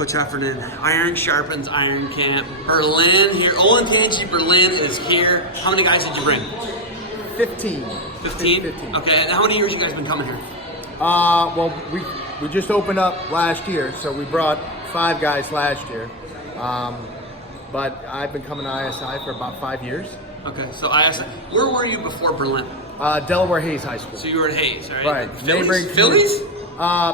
Coach Heffernan, Iron Sharpens, Iron Camp, Berlin here. Olentangy, Berlin is here. How many guys did you bring? 15. 15? Okay, and how many years you guys been coming here? Well, we just opened up last year, so we brought 5 guys last year. But I've been coming to ISI for about 5 years. Okay, so ISI. Where were you before Berlin? Delaware Hayes High School. So you were at Hayes, right? Right. Phillies?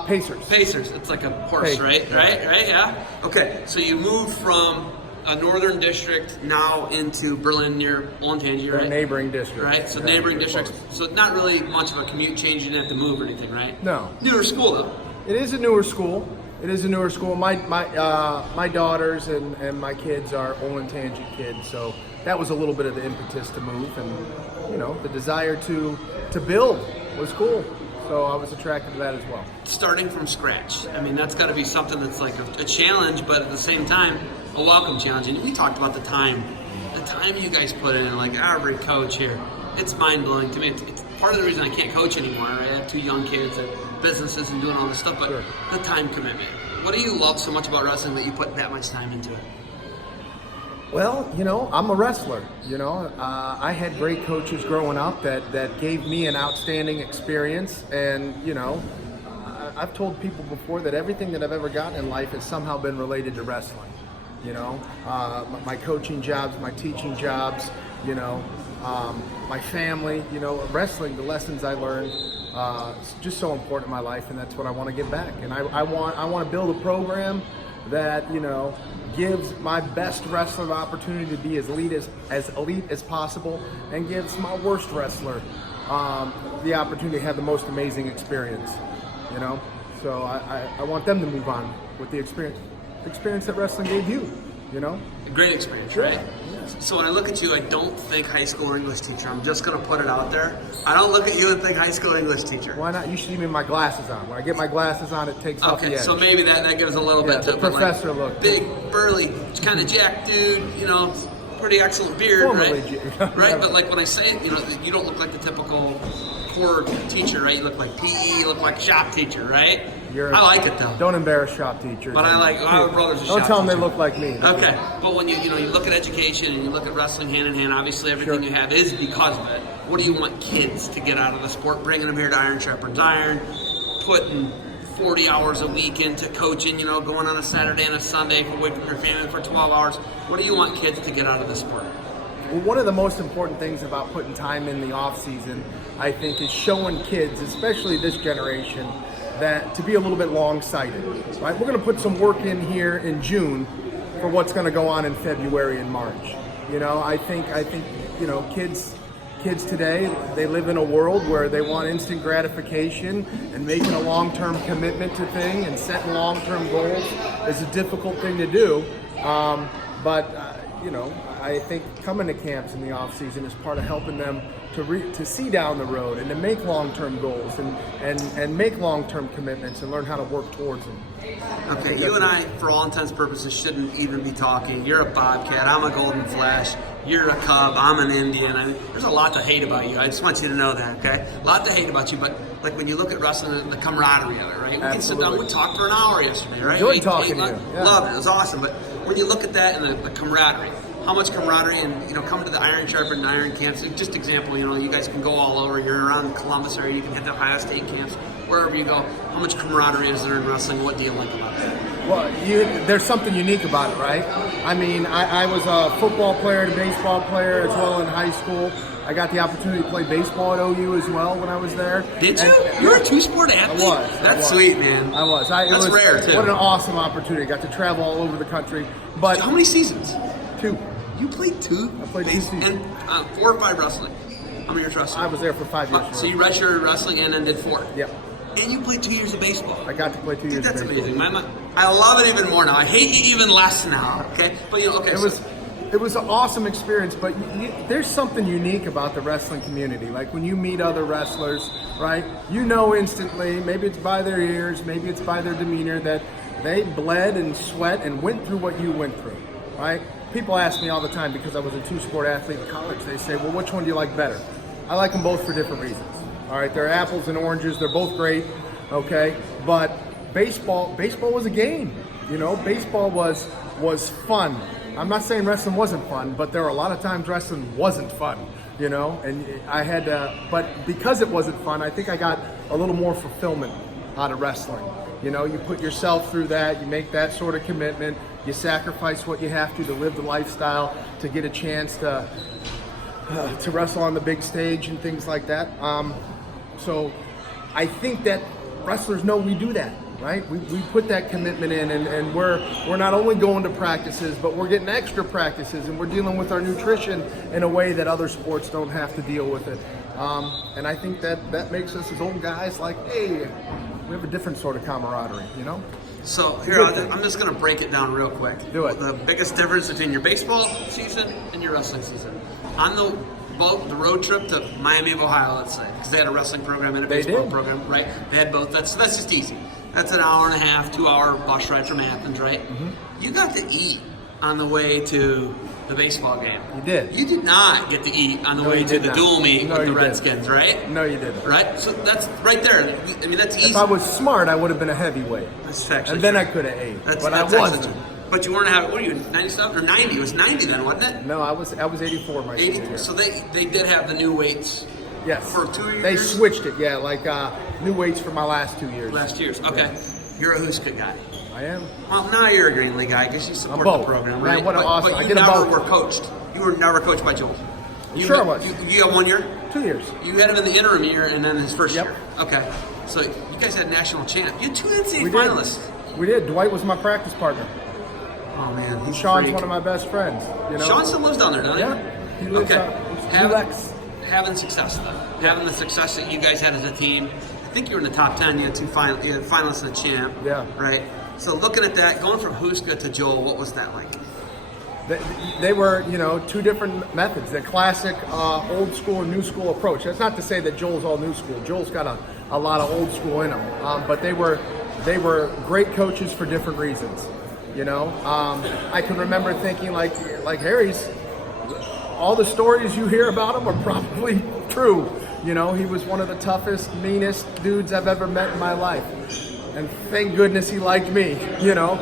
Pacers. Pacers. It's like a horse, Pacers. right? Right, yeah. Okay, so you moved from a northern district now into Berlin near Olentangy, right? Neighboring district. Right, so neighboring districts. So not really much of a commute change. You didn't have to move or anything, right? No. Newer school, though. It is a newer school. My daughters and my kids are Olentangy kids, so that was a little bit of the impetus to move, and the desire to build was cool. So I was attracted to that as well. Starting from scratch. I mean, that's got to be something that's like a challenge, but at the same time, a welcome challenge. And we talked about the time you guys put in, like every coach here. It's mind-blowing to me. It's part of the reason I can't coach anymore. Right? I have 2 young kids and businesses and doing all this stuff, but Sure. The time commitment. What do you love so much about wrestling that you put that much time into it? Well, I'm a wrestler. I had great coaches growing up that gave me an outstanding experience, and I've told people before that everything that I've ever gotten in life has somehow been related to wrestling. My coaching jobs, my teaching jobs, my family, wrestling, the lessons I learned, it's just so important in my life, and that's what I want to give back. And I want to build a program that gives my best wrestler the opportunity to be as elite as possible, and gives my worst wrestler the opportunity to have the most amazing experience. So I want them to move on with the experience that wrestling gave you. A great experience, right? So when I look at you, I don't think high school English teacher. I'm just going to put it out there. I don't look at you and think high school English teacher. Why not? You should see me with my glasses on. When I get my glasses on, it takes off the edge. Okay, so maybe that gives a little bit to the professor look. Big, burly, kind of jacked dude, pretty excellent beard, Formerly right? Right, but like when I say it, you don't look like the typical core teacher, right? You look like PE, you look like shop teacher, right? I like it though. Don't embarrass shop teachers. But I like our brother's a shop Don't tell them teacher. they look like me. Okay, but when you look at education and you look at wrestling hand in hand, obviously everything you have is because of it. What do you want kids to get out of the sport? Bringing them here to Iron Sharpens Iron, putting 40 hours a week into coaching, going on a Saturday and a Sunday away from your family for 12 hours. What do you want kids to get out of the sport? Well, one of the most important things about putting time in the off season, I think, is showing kids, especially this generation, that to be a little bit long-sighted. Right? We're going to put some work in here in June for what's going to go on in February and March. I think kids today, they live in a world where they want instant gratification, and making a long-term commitment to things and setting long-term goals is a difficult thing to do. I think coming to camps in the off season is part of helping them to see down the road and to make long-term goals and make long-term commitments and learn how to work towards them. Okay, you and I, for all intents and purposes, shouldn't even be talking. You're a Bobcat, I'm a Golden Flash, you're a Cub, I'm an Indian. There's a lot to hate about you. I just want you to know that, okay? A lot to hate about you, but like when you look at wrestling, the camaraderie of it, right? We can sit down, we talked for an hour yesterday, right? Enjoyed talking to you. Yeah. Loved it, it was awesome. But when you look at that and the camaraderie, how much camaraderie, and coming to the Iron Sharpens and Iron camps. Just example, you guys can go all over. You're around Columbus area. You can hit the Ohio State camps, wherever you go. How much camaraderie is there in wrestling? What do you like about it? Well, there's something unique about it, right? I mean, I was a football player and a baseball player as well in high school. I got the opportunity to play baseball at OU as well when I was there. Did you? You're a 2-sport athlete? I was. That's sweet, man. I was. That's rare, too. What an awesome opportunity. I got to travel all over the country. But how many seasons? 2. You played 2? I played 2 seasons. And 4 or 5 wrestling. How many years wrestling? I was there for 5 years. So you redshirted wrestling and then did 4? Yep. And you played 2 years of baseball. I got to play 2 years That's of baseball. amazing. I love it even more now. I hate you even less now, okay? But It was an awesome experience, but there's something unique about the wrestling community. Like when you meet other wrestlers, right? Instantly, maybe it's by their ears, maybe it's by their demeanor, that they bled and sweat and went through what you went through, right? People ask me all the time, because I was a 2-sport athlete in college, they say, well, which one do you like better? I like them both for different reasons. All right, they're apples and oranges, they're both great, okay? But baseball was a game. You know, baseball was fun. I'm not saying wrestling wasn't fun, but there were a lot of times wrestling wasn't fun. You know, and I had to, but because it wasn't fun, I think I got a little more fulfillment out of wrestling. You know, you put yourself through that, you make that sort of commitment, you sacrifice what you have to live the lifestyle, to get a chance to wrestle on the big stage and things like that. So I think that wrestlers know we do that, right? We put that commitment in, and we're not only going to practices, but we're getting extra practices, and we're dealing with our nutrition in a way that other sports don't have to deal with it. And I think that makes us as old guys like, hey, we have a different sort of camaraderie, you know? So here, I'm just going to break it down real quick. Do it. The biggest difference between your baseball season and your wrestling season. On the road trip to Miami of Ohio, let's say, because they had a wrestling program and a baseball program, right? They had both. That's just easy. That's an hour and a half, 2 hour bus ride from Athens, right? Mm-hmm. You got to eat on the way to the baseball game. You did. You did not get to eat on the way to the dual meet with the Redskins, right? No, you didn't. Right? So that's right there. I mean, that's easy. If I was smart, I would have been a heavyweight. That's actually and then true. I could have ate. But I wasn't. But you weren't having, what are you, 97 or 90? It was 90 then, wasn't it? No, I was 84 my senior year. So they did have the new weights. Yes. For 2 years? They switched it, yeah, like new weights for my last 2 years. Last years, okay. Yeah. You're a Huska guy. I am. Well, now you're a Greenlee guy because you support the program, right? Man, what an awesome. But I you get a never vote. were coached. You were never coached by Joel. Sure I was. You had 1 year? 2 years. You had him in the interim year and then his first Yep. year. Okay. So you guys had national champ. You had 2 NCAA We finalists. did. We did. Dwight was my practice partner. Oh, man. He's Sean's one of my best friends. You know? Sean still lives down there, doesn't he? Yeah. He lives Having success, though. Having the success that you guys had as a team. I think you were in the top 10. You had you had finalists and champ. Yeah. Right? So looking at that, going from Huska to Joel, what was that like? They were, you know, two different methods. The classic old school and new school approach. That's not to say that Joel's all new school. Joel's got a lot of old school in him. But they were great coaches for different reasons. You know, I can remember thinking like Harry's, all the stories you hear about him are probably true. You know, he was one of the toughest, meanest dudes I've ever met in my life. And thank goodness he liked me, you know,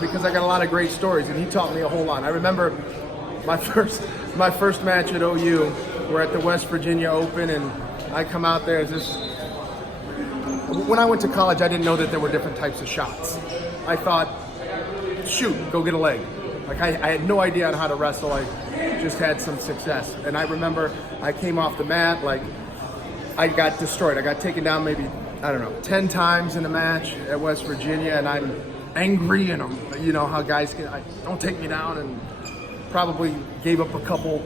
because I got a lot of great stories, and he taught me a whole lot. I remember my first match at OU. We're at the West Virginia Open, and I come out there as this. When I went to college, I didn't know that there were different types of shots. I thought, shoot, go get a leg. Like I had no idea on how to wrestle. I just had some success, and I remember I came off the mat, like I got destroyed. I got taken down maybe, I don't know, 10 times in a match at West Virginia, and I'm angry, and you know how guys can, don't take me down, and probably gave up a couple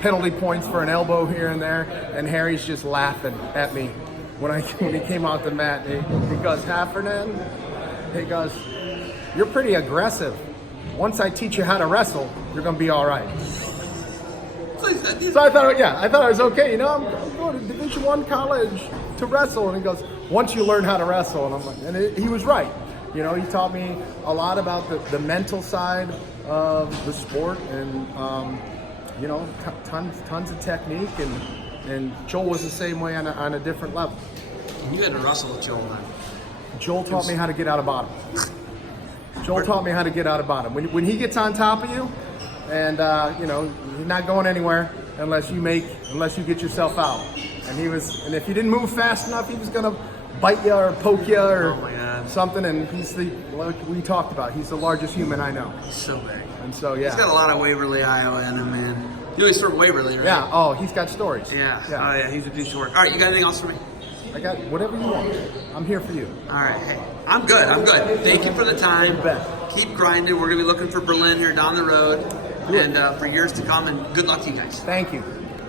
penalty points for an elbow here and there, and Harry's just laughing at me when he came out the mat. He goes, Heffernan, he goes, you're pretty aggressive. Once I teach you how to wrestle, you're going to be all right. So I thought I was okay. You know, I'm going to Division I college to wrestle. And he goes, once you learn how to wrestle. And I'm like, and he was right. You know, he taught me a lot about the mental side of the sport, and you know, tons of technique. And Joel was the same way on a different level. You had to wrestle with Joel then. Joel taught me how to get out of bottom. Joel taught me how to get out of bottom. When he gets on top of you, and you know, he's not going anywhere unless you get yourself out. And if you didn't move fast enough, he was gonna bite you or poke you or something. And like we talked about, he's the largest human I know. He's so big. And so yeah, he's got a lot of Waverly, Iowa in him, man. He's from Waverly, right? Yeah. Oh, he's got stories. Yeah. Oh yeah, he's a piece of work. All right, you got anything else for me? I got whatever you want. I'm here for you. All right. Hey, I'm good. Thank you for the time. Keep grinding. We're going to be looking for Berlin here down the road and for years to come. And good luck to you guys. Thank you.